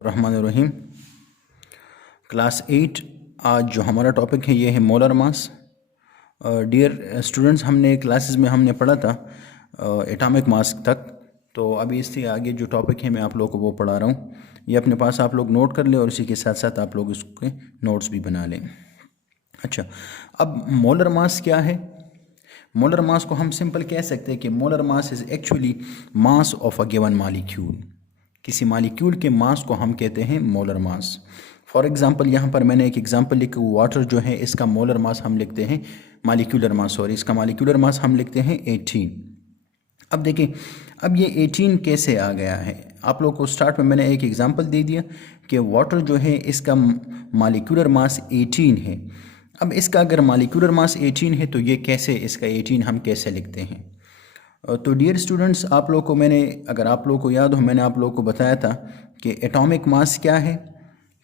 रहमानुर्रहीम। Class 8 आज जो हमारा टॉपिक है ये है मोलर मास। डियर स्टूडेंट्स, हमने क्लासेस में हमने पढ़ा था एटॉमिक मास तक। तो अभी इससे आगे जो टॉपिक है मैं आप लोगों को वो पढ़ा रहा हूँ। ये अपने पास आप लोग नोट कर लें और इसी के साथ साथ आप लोग इसके नोट्स भी बना लें। अच्छा, अब मोलर मास क्या है? मोलर मास को हम सिंपल कह सकते हैं कि molar mass is actually mass of a given molecule. किसी मॉलिक्यूल के मास को हम कहते हैं मोलर मास। फॉर एग्जांपल यहाँ पर मैंने एक एग्जांपल लिखा, वाटर जो है इसका मोलर मास हम लिखते हैं मॉलिक्यूलर मास, और इसका मॉलिक्यूलर मास हम लिखते हैं 18। अब देखिए, अब ये 18 कैसे आ गया है? आप लोग को स्टार्ट में मैंने एक एग्जांपल दे दिया कि वाटर जो है इसका मॉलिक्यूलर मास 18 है। अब इसका अगर मॉलिक्यूलर मास 18 है तो ये कैसे, इसका 18 हम कैसे लिखते हैं? तो डियर स्टूडेंट्स, आप लोग को मैंने, अगर आप लोग को याद हो, मैंने आप लोग को बताया था कि एटॉमिक मास क्या है।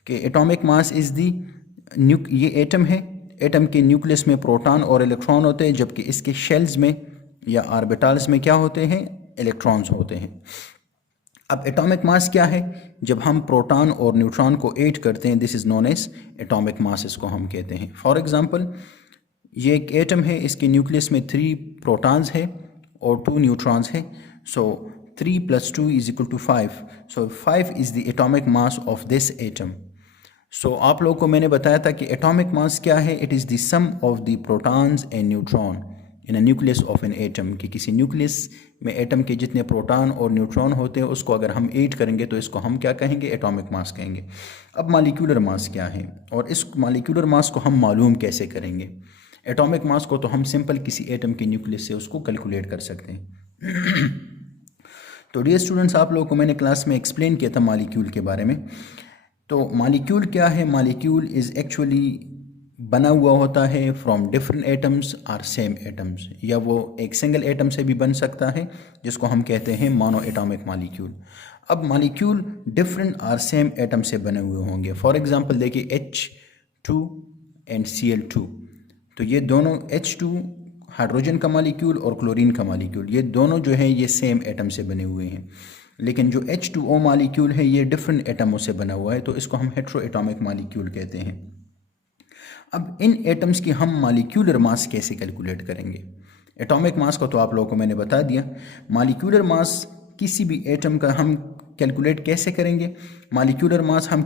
कि एटॉमिक मास इज़ दी ये एटम है, एटम के न्यूक्लियस में प्रोटॉन और इलेक्ट्रॉन होते हैं, जबकि इसके शेल्स में या ऑर्बिटल्स में क्या होते हैं? इलेक्ट्रॉन्स होते हैं। अब एटॉमिक मास क्या है? जब हम प्रोटॉन और न्यूट्रॉन को ऐड करते हैं, this is known as atomic mass, इसको हम कहते हैं। फॉर एग्जांपल, ये एक एटम है, इसके न्यूक्लियस में 3 प्रोटॉन्स है और 2 न्यूट्रॉन्स है। So 3 + 2 = 5। So 5 is the atomic mass of this atom. So आप लोगों को मैंने बताया था कि एटॉमिक मास क्या है? It is the sum of the protons and neutron in a nucleus of an atom. कि किसी न्यूक्लियस में एटम के जितने प्रोटॉन और न्यूट्रॉन होते हैं उसको अगर हम ऐड करेंगे तो इसको हम क्या कहेंगे? एटॉमिक मास कहेंगे। अब मॉलिक्यूलर मास क्या है और इस मॉलिक्यूलर मास को हम मालूम कैसे करेंगे? एटॉमिक मास को तो हम सिंपल किसी एटम के न्यूक्लियस से उसको कैलकुलेट कर सकते हैं। तो डियर स्टूडेंट्स, आप लोगों को मैंने क्लास में एक्सप्लेन किया था मॉलिक्यूल के बारे में। तो मॉलिक्यूल क्या है? मॉलिक्यूल इज़ एक्चुअली बना हुआ होता है फ्रॉम डिफरेंट एटम्स और सेम एटम्स, या वो एक सिंगल एटम से भी बन सकता है जिसको हम कहते हैं मोनो एटॉमिक मॉलिक्यूल। अब मॉलिक्यूल डिफरेंट और सेम एटम से बने हुए होंगे। फॉर एग्जांपल देखिए, H2 एंड Cl2। तो ये दोनों H2 हाइड्रोजन का मॉलिक्यूल और क्लोरीन का मॉलिक्यूल, ये दोनों जो है ये सेम एटम से बने हुए हैं। लेकिन जो H2O मॉलिक्यूल है ये डिफरेंट एटमों से बना हुआ है, तो इसको हम हेट्रो एटॉमिक मॉलिक्यूल कहते हैं। अब इन एटम्स की हम मॉलिक्यूलर मास कैसे कैलकुलेट करेंगे? एटॉमिक मास को तो आप लोगों को मैंने बता दिया। मॉलिक्यूलर मास किसी भी एटम का हम कैलकुलेट कैसे करेंगे? मॉलिक्यूलर मास हम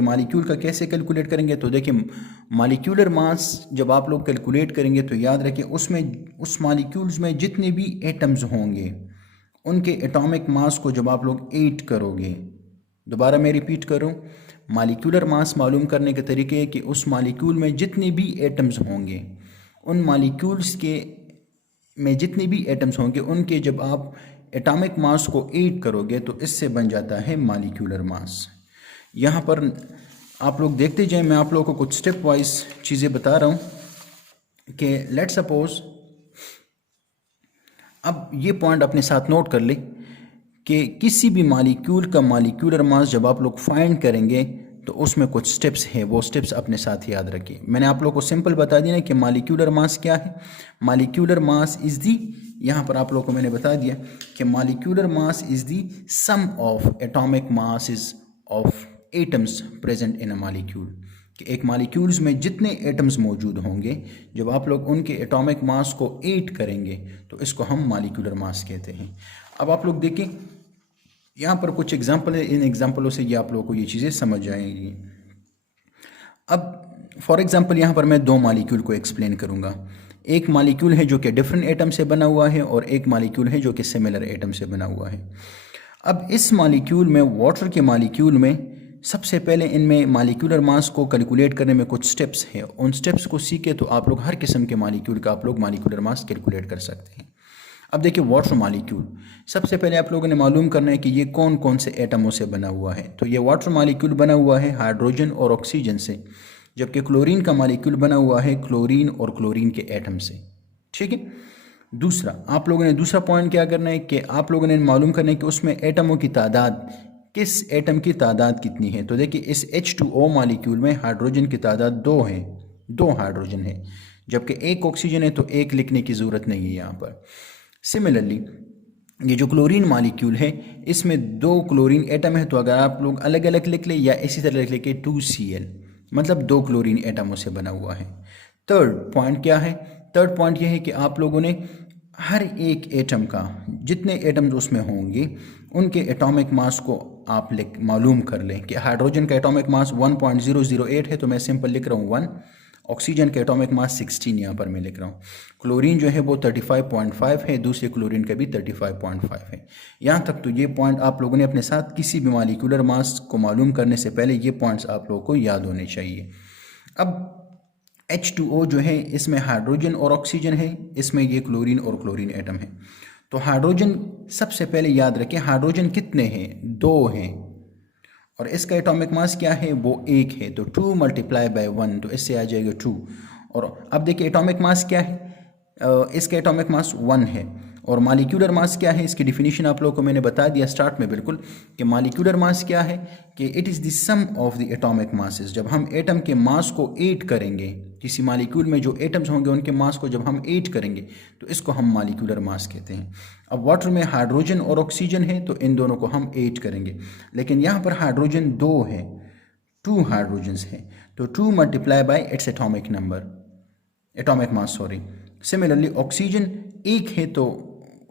मॉलिक्यूल का कैसे कैलकुलेट करेंगे? तो देखिए, मॉलिक्यूलर मास जब आप लोग कैलकुलेट करेंगे तो याद रखिए उस मॉलिक्यूल्स में जितने भी एटम्स होंगे उनके एटॉमिक मास को जब आप लोग ऐड करोगे, दोबारा मैं रिपीट करूं, मॉलिक्यूलर मास मालूम करने के तरीके है कि उस मॉलिक्यूल में जितने भी एटम्स होंगे, उन मॉलिक्यूल्स के में जितने भी एटम्स होंगे उनके जब आप एटॉमिक मास को ऐड करोगे तो इससे बन जाता है मॉलिक्यूलर मास। यहाँ पर आप लोग देखते जाएं, मैं आप लोगों को कुछ स्टेप वाइज चीज़ें बता रहा हूँ कि लेट सपोज, अब ये पॉइंट अपने साथ नोट कर ले कि किसी भी मॉलिक्यूल का मॉलिक्यूलर मास जब आप लोग फाइंड करेंगे तो उसमें कुछ स्टेप्स हैं, वो स्टेप्स अपने साथ याद रखिए। मैंने आप लोगों को सिंपल बता दिया ना कि मॉलिक्यूलर मास क्या है। मॉलिक्यूलर मास इज़ दी, यहाँ पर आप लोगों को मैंने बता दिया कि molecular mass is the sum of atomic masses of atoms present in a molecule. कि एक मॉलिक्यूल्स में जितने एटम्स मौजूद होंगे, जब आप लोग उनके एटॉमिक मास को ऐड करेंगे तो इसको हम मॉलिक्यूलर मास कहते हैं। अब आप लोग देखें, यहाँ पर कुछ एग्जाम्पल है, इन एग्जाम्पलों से ये आप लोगों को ये चीज़ें समझ आएंगी। अब फॉर एग्जाम्पल यहाँ पर मैं 2 मॉलिक्यूल को एक्सप्लेन करूँगा। एक मॉलिक्यूल है जो कि डिफरेंट एटम से बना हुआ है और एक मॉलिक्यूल है जो कि सिमिलर एटम से बना हुआ है। अब इस मॉलिक्यूल में, वाटर के मॉलिक्यूल में, सबसे पहले इनमें मॉलिक्यूलर मास को कैलकुलेट करने में कुछ स्टेप्स हैं। उन स्टेप्स को सीखे तो आप लोग हर किस्म के मॉलिक्यूल का आप लोग मॉलिक्यूलर मास कैलकुलेट कर सकते हैं। अब देखिए, वाटर मॉलिक्यूल, सबसे पहले आप लोगों ने मालूम करना है कि ये कौन कौन से एटमों से बना हुआ है। तो ये वाटर मॉलिक्यूल बना हुआ है हाइड्रोजन और ऑक्सीजन से, जबकि क्लोरीन का मॉलिक्यूल बना हुआ है क्लोरीन और क्लोरीन के एटम से। ठीक है। दूसरा, आप लोगों ने दूसरा पॉइंट क्या करना है कि आप लोगों ने मालूम करना है कि उसमें एटमों की तादाद, किस एटम की तादाद कितनी है। तो देखिए, इस H2O मॉलिक्यूल में हाइड्रोजन की तादाद 2 है, 2 हाइड्रोजन है, जबकि 1 ऑक्सीजन है, तो 1 लिखने की ज़रूरत नहीं है यहाँ पर। सिमिलरली ये जो क्लोरीन मॉलिक्यूल है इसमें 2 क्लोरीन एटम है, तो अगर आप लोग अलग अलग लिख ले या इसी तरह लिख ले कि 2Cl, मतलब 2 क्लोरीन एटमों से बना हुआ है। थर्ड पॉइंट क्या है? थर्ड पॉइंट ये है कि आप लोगों ने हर एक एटम का, जितने एटम्स उसमें होंगे उनके एटॉमिक मास को आप मालूम कर लें कि हाइड्रोजन का एटॉमिक मास 1.008 है, तो मैं सिंपल लिख रहा हूँ 1। ऑक्सीजन का एटॉमिक मास 16 यहाँ पर मैं लिख रहा हूँ। क्लोरीन जो है वो 35.5 है, दूसरे क्लोरीन का भी 35.5 है। यहाँ तक तो ये पॉइंट आप लोगों ने अपने साथ किसी भी मॉलिक्यूलर मास को मालूम करने से पहले ये पॉइंट्स आप लोगों को याद होने चाहिए। अब H2O जो है इसमें हाइड्रोजन और ऑक्सीजन है, इसमें ये क्लोरीन और क्लोरीन एटम है। तो हाइड्रोजन सबसे पहले याद रखें, हाइड्रोजन कितने हैं? 2 हैं, और इसका एटॉमिक मास क्या है? वो 1 है। तो 2 × 1, तो इससे आ जाएगा 2। और अब देखिए एटॉमिक मास क्या है, इसका एटॉमिक मास 1 है। और मॉलिक्यूलर मास क्या है? इसकी डिफिनीशन आप लोगों को मैंने बता दिया स्टार्ट में बिल्कुल, कि मॉलिक्यूलर मास क्या है कि it is the sum of the atomic masses. जब हम एटम के मास को ऐड करेंगे, किसी मॉलिक्यूल में जो एटम्स होंगे उनके मास को जब हम ऐड करेंगे तो इसको हम मॉलिक्यूलर मास कहते हैं। अब वाटर में हाइड्रोजन और ऑक्सीजन है, तो इन दोनों को हम ऐड करेंगे, लेकिन यहाँ पर हाइड्रोजन 2 है, 2 हाइड्रोजन्स हैं, तो 2 × its atomic number, atomic mass sorry. Similarly oxygen 1 है तो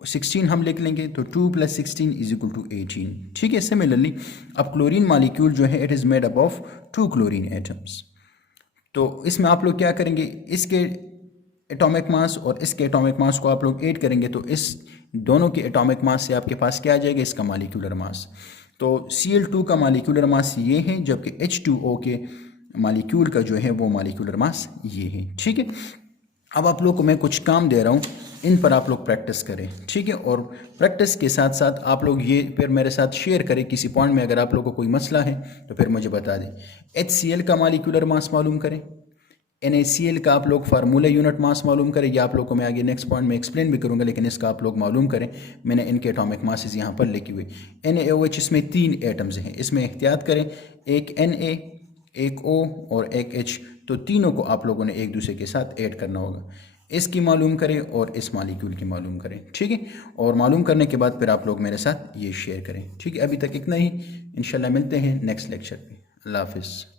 16 हम लिख लेंगे, तो 2 + 16 = 18। ठीक है। सिमिलरली अब क्लोरीन मॉलिक्यूल जो है it is made up of 2 chlorine atoms. तो इसमें आप लोग क्या करेंगे, इसके एटॉमिक मास और इसके एटॉमिक मास को आप लोग ऐड करेंगे, तो इस दोनों के एटॉमिक मास से आपके पास क्या आ जाएगा? इसका मॉलिक्यूलर मास। तो Cl2 का मॉलिक्यूलर मास ये है, जबकि H2O के मॉलिक्यूल का जो है वो मॉलिक्यूलर मास ये है। ठीक है। अब आप लोग को मैं कुछ काम दे रहा हूँ, इन पर आप लोग प्रैक्टिस करें। ठीक है। और प्रैक्टिस के साथ साथ आप लोग ये फिर मेरे साथ शेयर करें किसी पॉइंट में, अगर आप लोग को कोई मसला है तो फिर मुझे बता दें। HCl का मॉलिक्यूलर मास मालूम करें, NaCl का आप लोग फार्मूला यूनिट मास मालूम करें, या आप लोग को मैं आगे नेक्स्ट पॉइंट में एक्सप्लेन भी करूंगा, लेकिन इसका आप लोग मालूम करें। मैंने इनके एटॉमिक मासेस यहाँ पर लिखी हुई। NaOH इसमें 3 एटम्स हैं, इसमें एहतियात करें, एक Na, एक O और एक H, तो तीनों को आप लोगों ने एक दूसरे के साथ ऐड करना होगा। इसकी मालूम करें और इस मॉलिक्यूल की मालूम करें। ठीक है। और मालूम करने के बाद फिर आप लोग मेरे साथ ये शेयर करें। ठीक है। अभी तक इतना ही, इंशाल्लाह मिलते हैं नेक्स्ट लेक्चर पे। अल्लाह हाफिज़।